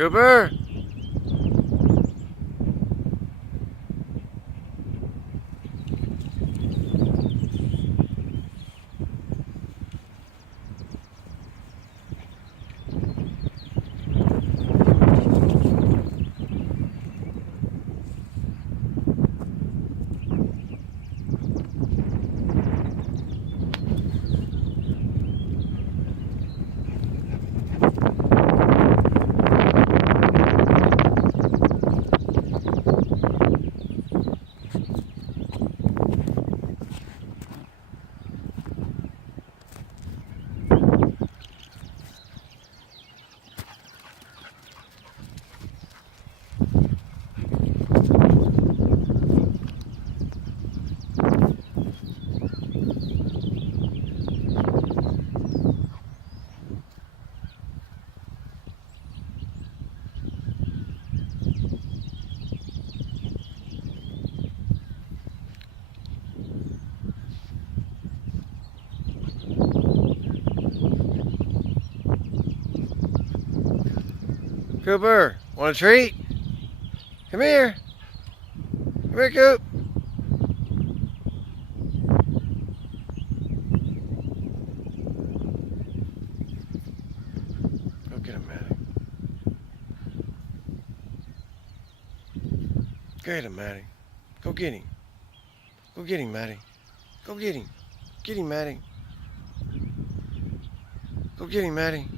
Cooper! Cooper, want a treat? Come here. Come here, Coop. Go get him, Maddie. Go get him, Maddie. Go get him. Go get him, Maddie. Go get him. Get him, Maddie. Go get him, Maddie.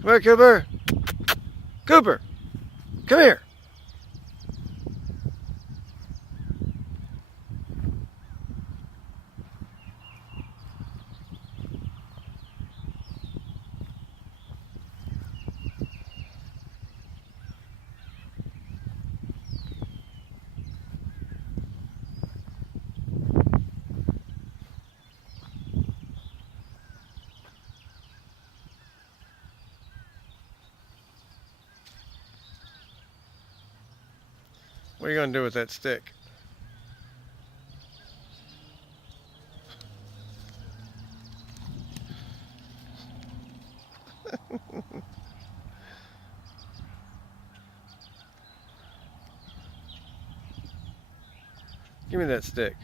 Come here, Cooper. Cooper, come here. What are you going to do with that stick? Give me that stick.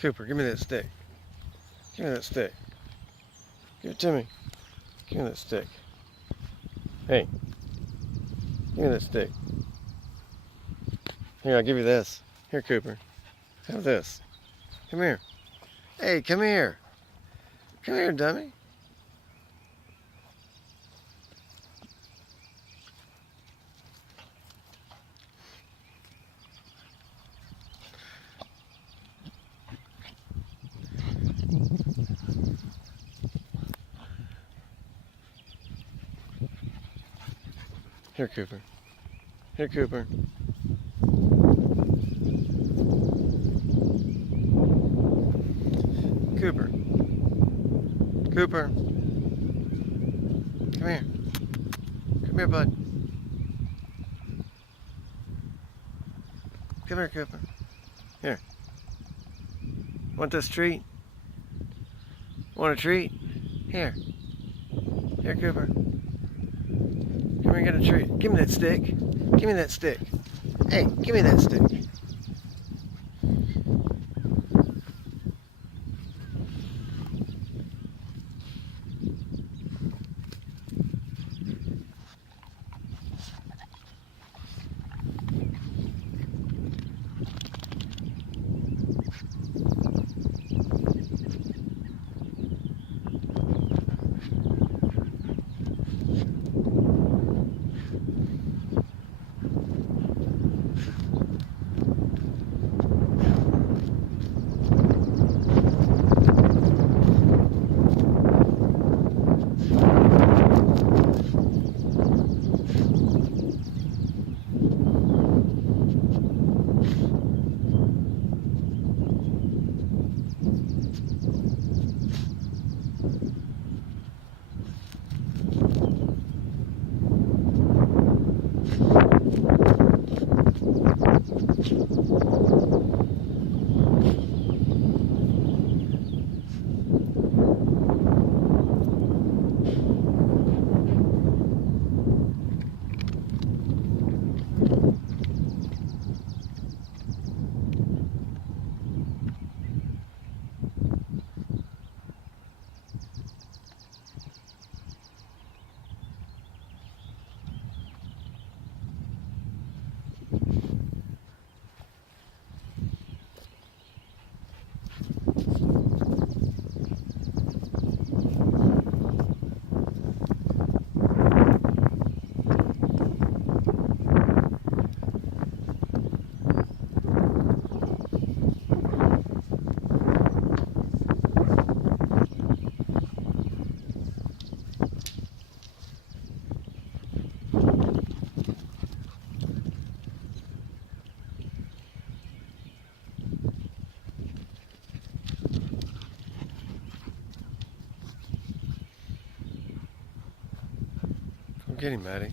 Cooper, give me that stick. Give me that stick. Give it to me. Give me that stick. Hey, give me that stick. Here, I'll give you this. Here, Cooper. Have this. Come here. Hey, come here. Come here, dummy. Here, Cooper. Here, Cooper. Cooper. Cooper. Come here. Come here, bud. Come here, Cooper. Here. Want this treat? Want a treat? Here. Here, Cooper. Come here, get a treat. Give me that stick. Give me that stick. Hey, give me that stick. Get him, Maddie.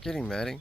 Get him, Maddie.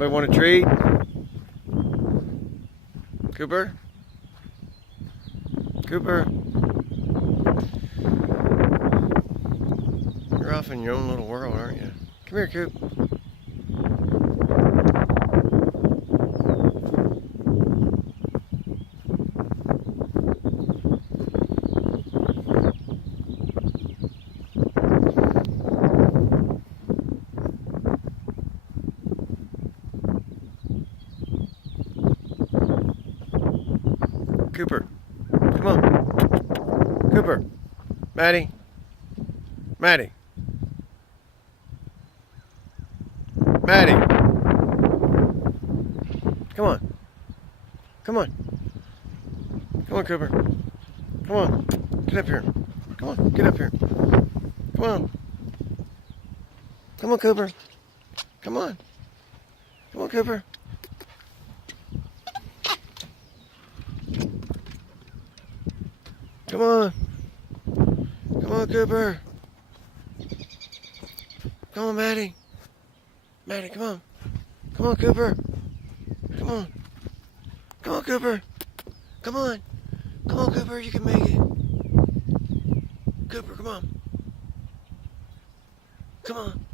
Anybody want a treat? Cooper? Cooper? You're off in your own little world, aren't you? Come here, Coop. Cooper, come on. Cooper, Maddie, Maddie, Maddie. Come on, come on, come on, Cooper. Come on, get up here. Come on, get up here. Come on, come on, Cooper. Come on, come on, Cooper. Come on. Come on, Cooper. Come on, Maddie. Maddie, come on. Come on, Cooper. Come on. Come on, Cooper. Come on. Come on, Cooper. You can make it. Cooper, come on. Come on.